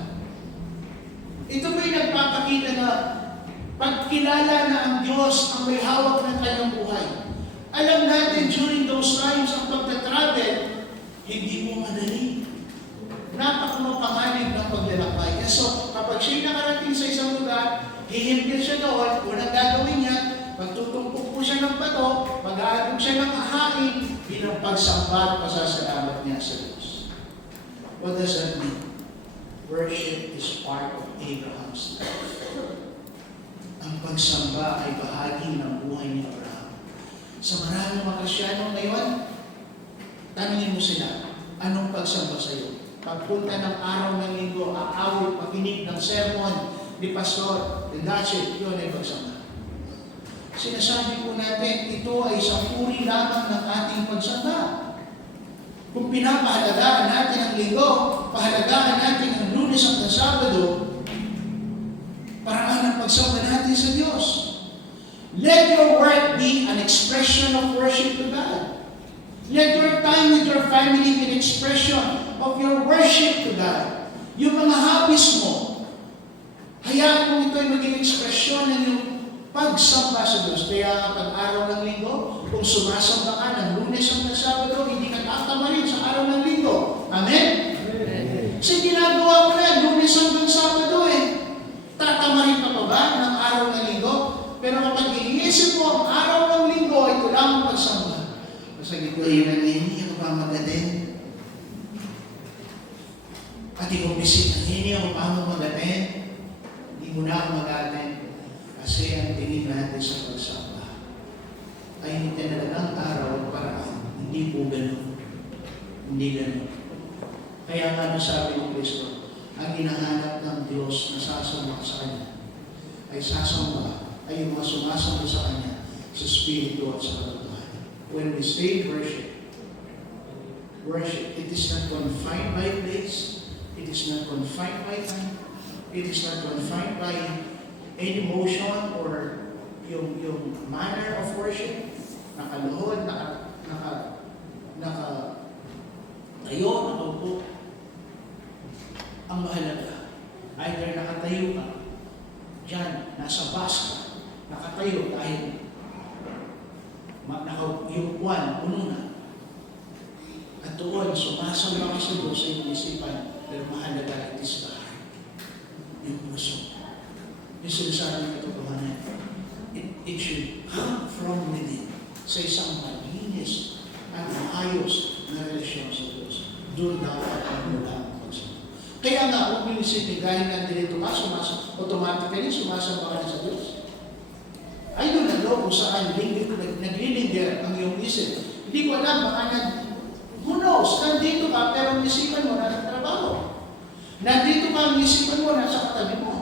Ito po'y nagpapakita na pagkilala na ang Diyos ang may hawak ng kanyang buhay. Alam natin during those times ang pagtatravel, hindi mo madali. Napakamapanganib ng paglalakbay. So, kapag siya'y nakarating sa isang lugar, hihimpil siya doon, unang gagawin niya, magtutumpok po siya ng bato, mag-aalog siya ng ahain, bilang pagsamba at pasasalamat niya sa Diyos. What does that mean? Worship is part of Abraham's life. Ang pagsamba ay bahagi ng buhay ni Abraham. Sa maraming mga Kristyano ngayon, tanungin mo sila, anong pagsamba sa iyo? Pagpunta ng araw ng linggo, aawit, makinig ng sermon ni Pastor, ni Dache, yun ay pagsamba. Sinasabi po natin, ito ay isang uri lamang ng ating pagsamba. Kung pinapahalagaan natin ang linggo, pahalagaan natin ang Lunes at ang Sabado, paraan ng pagsamba natin sa Diyos. Let your work be an expression of worship to God. Let your time with your family be an expression of your worship to God. Yung mga hobbies mo, hayaan mo ito ay maging ekspresyon ng iyong pagsamba sa Diyos. Kaya kapag araw ng linggo, kung sumasamba ka ng Lunes hanggang Sabado, hindi ka tatama rin sa araw ng linggo. Amen? Kasi ginagawa mo na, Lunes hanggang Sabado tatama rin ka pa ba ng araw ng linggo? Pero kapag iniisip mo ang araw ng linggo, ito lang ang pagsamba. Masagit ko, yun ang hindi ako pa mag-attend. At ikaw bisita, hindi ako pa mag-attend. Hindi mo na ako mag-attend. Kasi ang tingin natin sa pagsamba ay hindi talagang araw at paraan. Hindi po ganun. Hindi ganun. Kaya nga sabi ng Kristo, ang hinahanap ng Diyos na sasamba sa Kanya ay sasamba ay yung mga sumasamba sa Kanya sa Espiritu at sa katotohanan. When we stay in worship, it is not confined by place, it is not confined by time, it is not confined by any motion or yung manner of worship, nakaluhod, tayo, nakaupo. Ang mahalaga, either nakatayo ka, dyan, nasa bus ka, nakatayo dahil yung buwan, puno na. At doon, sumasama ka sa Diyos sa iyong isipan, pero mahalaga, it is the heart, yung puso. Yung sinasabi ng katotohanan, it should come from within sa isang malinis at maayos na relasyon sa Diyos. Doon dapat ang mula ang pagsama. Kaya nga, kung minisipin, dahil nandito ka, automatically sumasama ka na sa Diyos. Ay doon na kung saan linggo clear ang iyong isip. Hindi ko alam, who knows, nandito ka, pero ang isipan mo nasa trabaho. Nandito ka, ang isipan mo nasa katabi mo.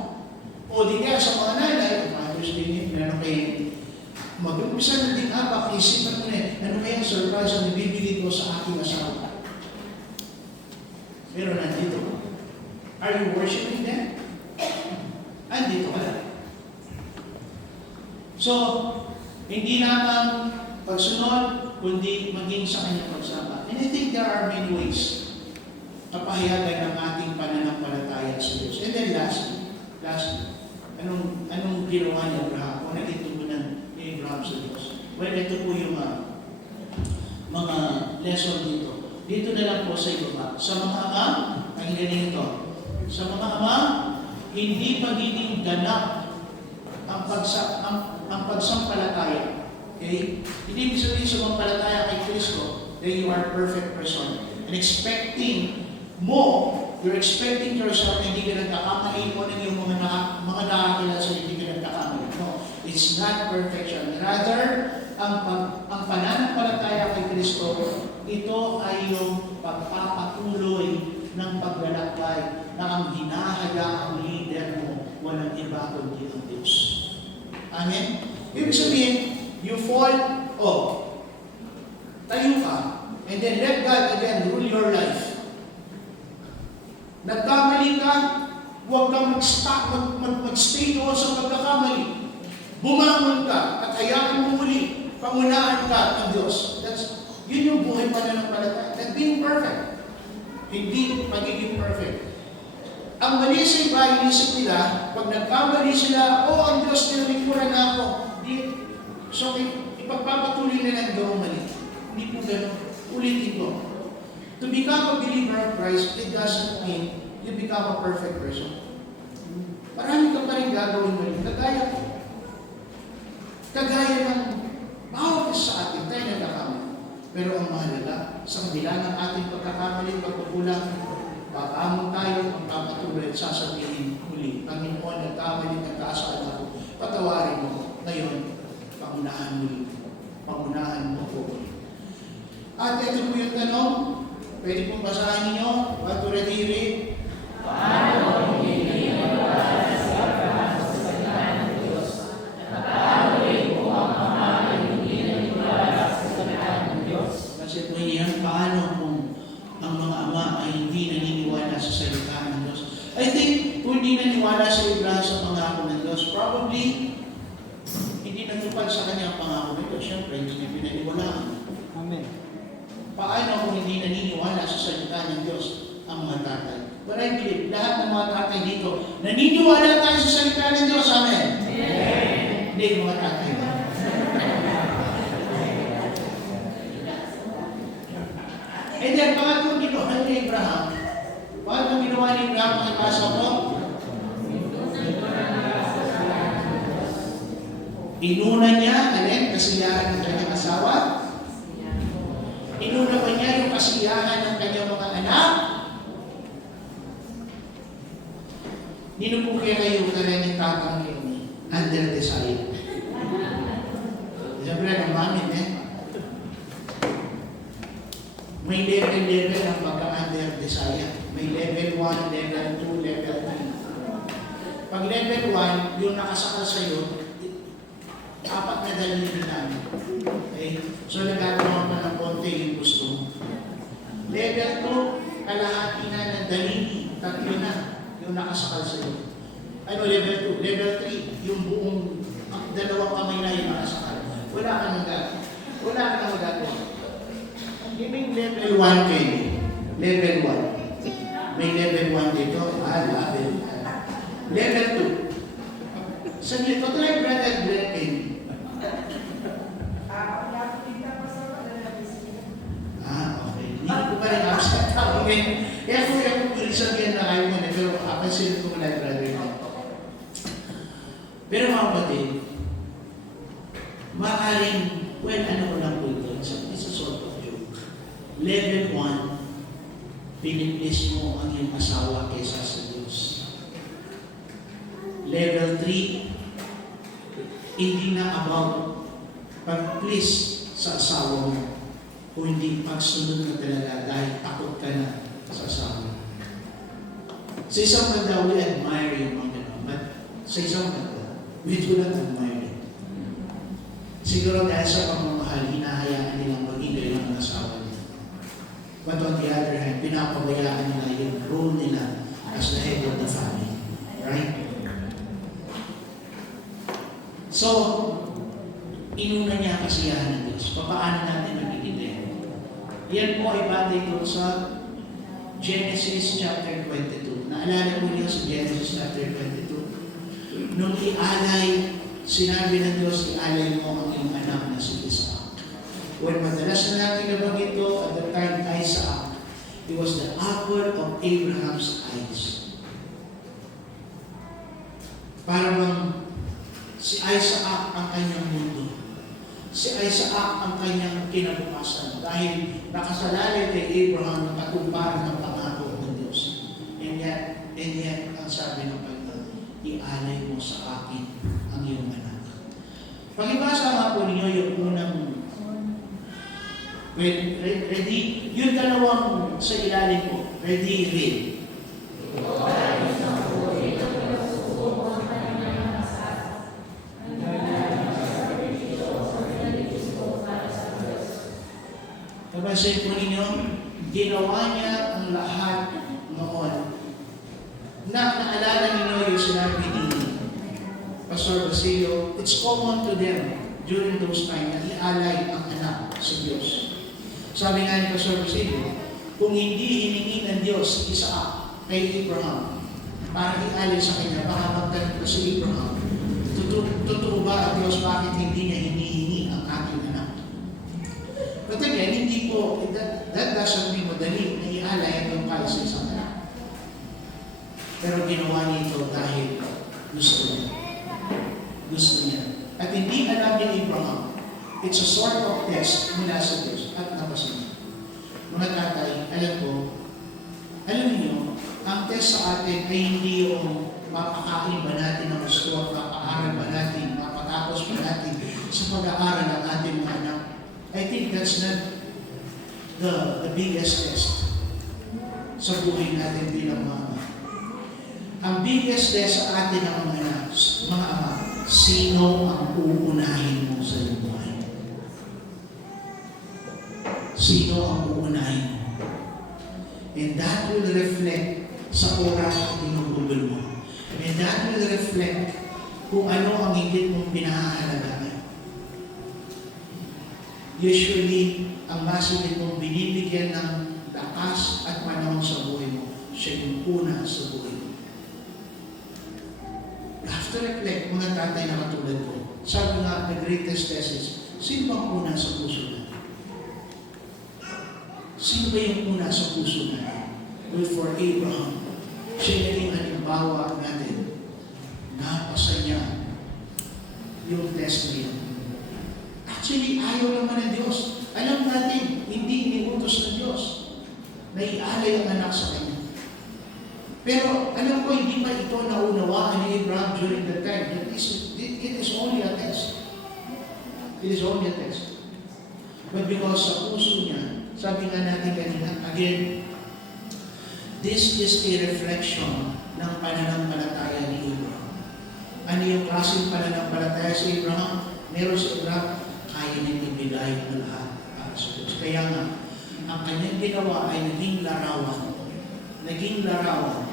O di kaya sa mga nanay, umayos din meron kayo, mag-umpisa na din habang isipan mo na, ano kaya surprise ang ibibigay ko sa aking asawa? Pero nandito ka. Are you worshiping them? Andito ka lang. So, hindi naman pagsunod, kundi maging sa kanyang pagsama. And I think there are many ways na pahayagan ng ating pananampalataya sa Diyos. And then lastly, anong ginawa ni Abraham? O nagitugunan ni Abraham sa Diyos? Well, ito po yung mga lesson dito. Dito na lang po sa ibaba. Sa mga ama, pakinggan ito. Sa mga ama, hindi magiging ganap ang pagsampalataya. Okay? Hindi ibig sabihin sa palataya kay Kristo that you are a perfect person. And expecting mo, you're expecting yourself na hindi ka nagkakamali mo ng iyong mga nakakilala sa hindi ka nagkakamali. No, it's not perfection. Rather, ang pananampalataya kay Kristo, ito ay yung pagpapatuloy ng paglalakbay na ang hinahayaan leader mo walang iba kundi ang Diyos. Amen? Ibig sabihin, you fall, tayo ka, and then let God again rule your life. Nagkamali ka, huwag kang mag-stay doon sa pagkakamali. Bumangon ka, at hayaan mo muli, pangunahan ka ng Diyos. Yun yung buhay pananampalataya. Not being perfect. Hindi pagiging perfect. Ang mali sa iba, inisip nila, pag nagkamali sila, ang Diyos tinamikuran na ako. So, ipagpapatuloy nila ang gawang mali. Hindi po gano'n. Ulitin ko. To become a believer of Christ, it doesn't mean you become a perfect person. Marami ka pa rin gagawin mali. Kagaya ng bawat isa sa atin, tayo nagkakamali. Pero ang mahalaga, sa kabila ng ating pagkakamali, pagkukulang, papaamon tayo, ang papatuloy at sasabihin muli, Panginoon, nagkamali, nagkasala ako, patawarin mo. Ngayon, pangunahan mo po. At ito po yung tanong, pwede pong basahin ninyo, what already read? Paano hindi nagpapala si Abraham sa salita ng Diyos? Napatuloy po ang ama ay hindi nagpapala sa salita ng Diyos. Kasi po yan, paano kung ang mga ama ay hindi naniniwala sa salita ng Diyos? I think, kung hindi naniniwala sa Abraham sa pangako ng Diyos, probably, hindi natupad sa kanya ang pangako ng Diyos. Siyempre, hindi niya pinaniwalaan. Amen. Paano kung hindi naniniwala sa salita ng Diyos ang mga tatay? But I believe, lahat ng mga tatay dito, naniniwala tayo sa salita ng Diyos. Amen? Amen. Hindi, mga tatay. And then, pangatlong ginawa ni Abraham, pangatlong ginawa ni Abraham, makipasa ko, inuna niya, kasiyahan ng kanyang asawa. Inuna pa niya yung kasiyahan ng kanyang mga anak. Nino po kaya kayo kanyang tatang yung under desire? Siyempre, ang mamin may level ang pagka-under desire. May level 1, level 2, level 3. Pag level 1, yung nakasakal sa'yo, 4 na daliri namin. Okay? So, nagagawa pa ng konti yung gusto mo. Level 2, kalahati na ng daliri, 3 na yung nakasakal sa'yo. Level 2? Level 3, yung buong dalawang kamay na yung nakasakal. Wala ka nang magagawa. Giving level 1 kayo. Level 1. May level 1 dito. Level 2. Saglit, ito like brother Glenn. Okay. Hindi ko pa rin upset. Okay. Kaya kung sabihin na kayo muna, pero kapansin ko like brother Glenn. Pero mga kapatid, maaaring, ano ko lang po ito, it's a sort of joke. Level 1, piniplis mo ang iyong asawa kaysa sa Diyos. Level 3, hindi na about pag-please sa asawa mo. Kung hindi pagsunod na talaga dahil takot ka na sa asawa mo. Sa isang banda, we admire yung mga gano'n. But sa isang banda, we do not admire it. Siguro dahil sa pamamahal, hinahayaan nilang maging kayo ng asawa nila. But on the other hand, pinapabayaan nila yung role nila as the head of the family. Right? So, inuna niya kasiyahan ng Diyos. Paano natin magiging? Yan po ay batay ko sa Genesis chapter 22. Naalala mo niyo sa Genesis chapter 22? Nung ialay, sinabi ng Diyos, ialay mo ang iyong anak na si Isaac. When madalas na natin nabanggit ito, at the time Isaac, he was the apple of Abraham's eyes. Parang si Isaac ang kanyang mundo. Si Isaac ang kanyang kinabukasan dahil nakasalalay kay Abraham ng katuparan ng pangako ng Diyos. And yet, ang sabi ng Panginoon, ialay mo sa akin ang iyong anak. Pag-ibasa nga po ninyo yung unang ready, yung dalawang sa ilalim po, ready, read. Napansin po ninyo, ginawa niya ang lahat noon. Naalala ninyo yung sinabi ni Pastor Basilio, it's common to them during those times na ialay ang anak sa Diyos. Sabi nga ni Pastor Basilio, kung hindi hiningi ng Diyos Isaac kay Abraham para ialay sa kanya, baka magtanong pa si Abraham, totoo ba ang Diyos bakit hindi niya hinihingi ang aking anak? But again, hindi po, that doesn't mean madali na ialay ang iyong kahit sa isang anak. Pero ginawa niya ito dahil gusto niya. Gusto niya. At hindi alam ni Abraham, it's a sort of test mula sa Diyos at napasin niya. Mga tatay, alam niyo, ang test sa atin ay hindi yung mapakain ba natin ng gusto at mapaaral ba natin, mapatapos ba natin sa pag-aaral ng ating mga anak. I think that's not the biggest test sa buhay natin bilang mga ama. Ang biggest test sa atin ng mga anak, mga ama, sino ang uunahin mo sa iyong buhay? Sino ang uunahin mo? And that will reflect sa oras na pinugugol mo. And that will reflect kung ano ang higit mong pinahahalagaan. Usually, ang masigit mong binibigyan ng lakas at panahon sa buhay mo, siya yung una sa buhay mo. After reflect, mga tatay na katulad ko, sabi nga, the greatest test is, sino bang una sa puso natin? Sino ba yung una sa puso natin? Well, for Abraham, siya naging halimbawa natin. Napasa niya yung test na yun. Actually, ayaw naman ng Diyos. Alam natin, hindi iniutos ng Diyos na ialay ang anak sa kanya. Pero alam ko, hindi pa ito naunawaan ni Abraham during that time. It is only a test. It is only a test. But because sa puso niya, sabi nga natin kanina, again, this is a reflection ng pananampalataya ni Abraham. Ano yung klaseng pananampalataya sa Abraham? Meron sa Abraham, kaya niyang ibigay ang lahat para sa Diyos. Kaya nga, ang kanyang ginawa ay naging larawan. Naging larawan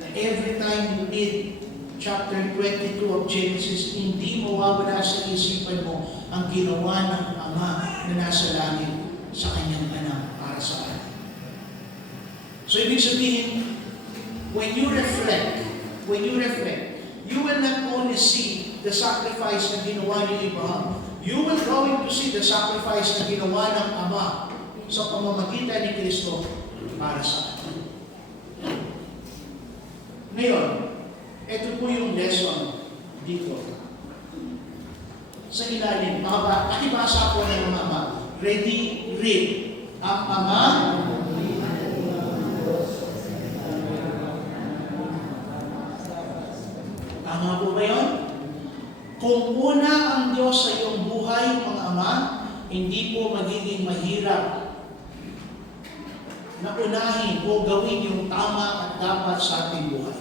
na every time you read chapter 22 of Genesis, hindi mawawala sa isipan mo ang ginawa ng Ama na nasa langit sa kanyang anak para sa atin. So, ibig sabihin, when you reflect, you will not only see the sacrifice na ginawa ni Abraham, you will going to see the sacrifice na ginawa ng Ama sa pamamagitan ni Kristo para sa atin. Ngayon, ito po yung lesson dito. Sa ilalim, pakibasa po ng mga ama. Ready, read. Ang Ama, tama po ba yun? Kung una ang Diyos sa iyong buhay, mga ama, hindi po magiging mahirap na unahin o gawin yung tama at dapat sa ating buhay.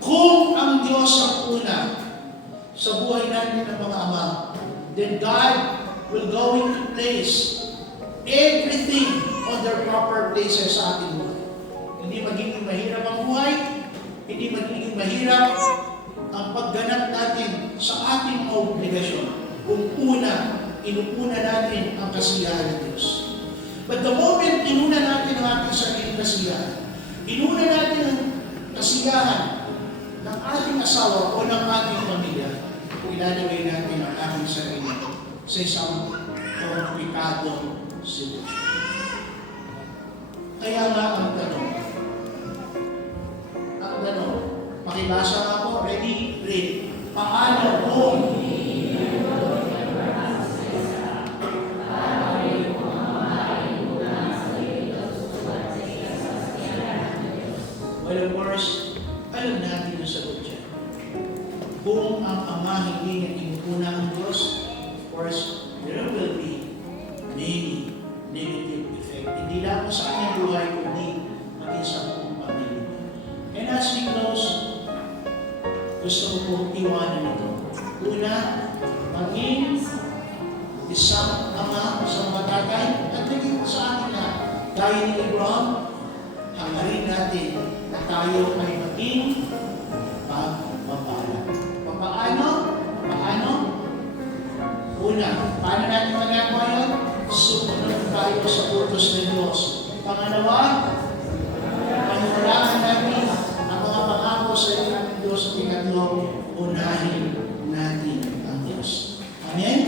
Kung ang Diyos ang una sa buhay natin ng mga ama, then God will going to place everything on their proper places sa ating buhay. Hindi magiging mahirap ang buhay, hindi magiging mahirap ang pagganap natin sa ating obligasyon kung inuuna natin ang kasiyahan ng Diyos. But the moment inuna natin ang ating sariling kasiyahan, inuna natin ang kasiyahan ng ating asawa o ng ating pamilya, ilalagay natin ang ating sarili sa isang komplikadong sitwasyon. Kaya nga ang tanong, pakibasa nga po, ready, read. Paano kung well, of course, alam natin yung sagot dyan. Kung ang Ama hindi niya inuna ang Diyos, of course, there will be many negative effect. Hindi lang sa kanyang buhay, kundi maging sa buong pamilya. And as we close, gusto ko pong iwanan ito. Una, maging isang ama, isang matatay, at naging sa atin na gaya ni Abraham, hangarin natin na tayo ay maging pagpapala. Paano? Una, paano natin magagawa yun? Sumunod tayo sa utos ng Diyos. Pangalawa, paniwalaan natin ang mga pangako sa iyo ng Diyos. Ikatlo, unahin natin ang Diyos. Amen?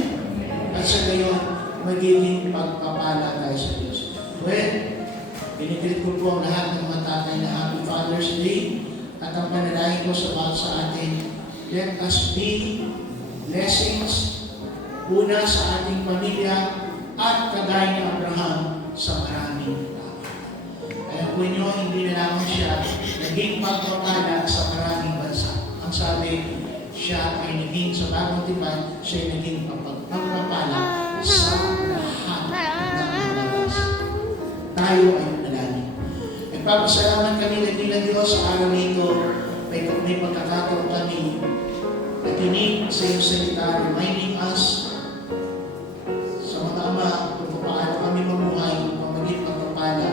At sa gayon, magiging pagpapala tayo sa Diyos. Well, binigrit ko po ang lahat ng mga tatay na Happy Father's Day at ang panalangin ko sa bawat sa atin. Let us be blessings una sa ating pamilya at kagaya ni Abraham sa maraming tao. Alam po niyo, hindi na lamang siya naging pagpapala sa maraming bansa. Ang sabi, siya ay naging sa bagong tipan, siya ay naging pagpapala sa lahat ng mga bansa. Tayo ay manalangin. Nagpapasalamat kami ng Diyos sa araw nito. May pagkakataon kami nakinig sa iyong salita, reminding us sa mga ama kung paano kami mamuhay upang maging pagpapala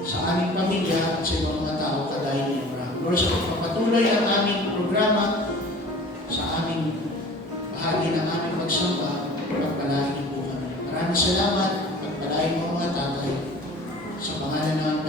sa aming pamilya at sa ibang mga tao kagaya ni Abraham. Lord, sa pagpapatuloy ang aming programa sa aming bahagi ng aming pagsamba, pagpalain niyo po kami. Maraming salamat, pagpalain mo ang mga tatay sa pangalan ng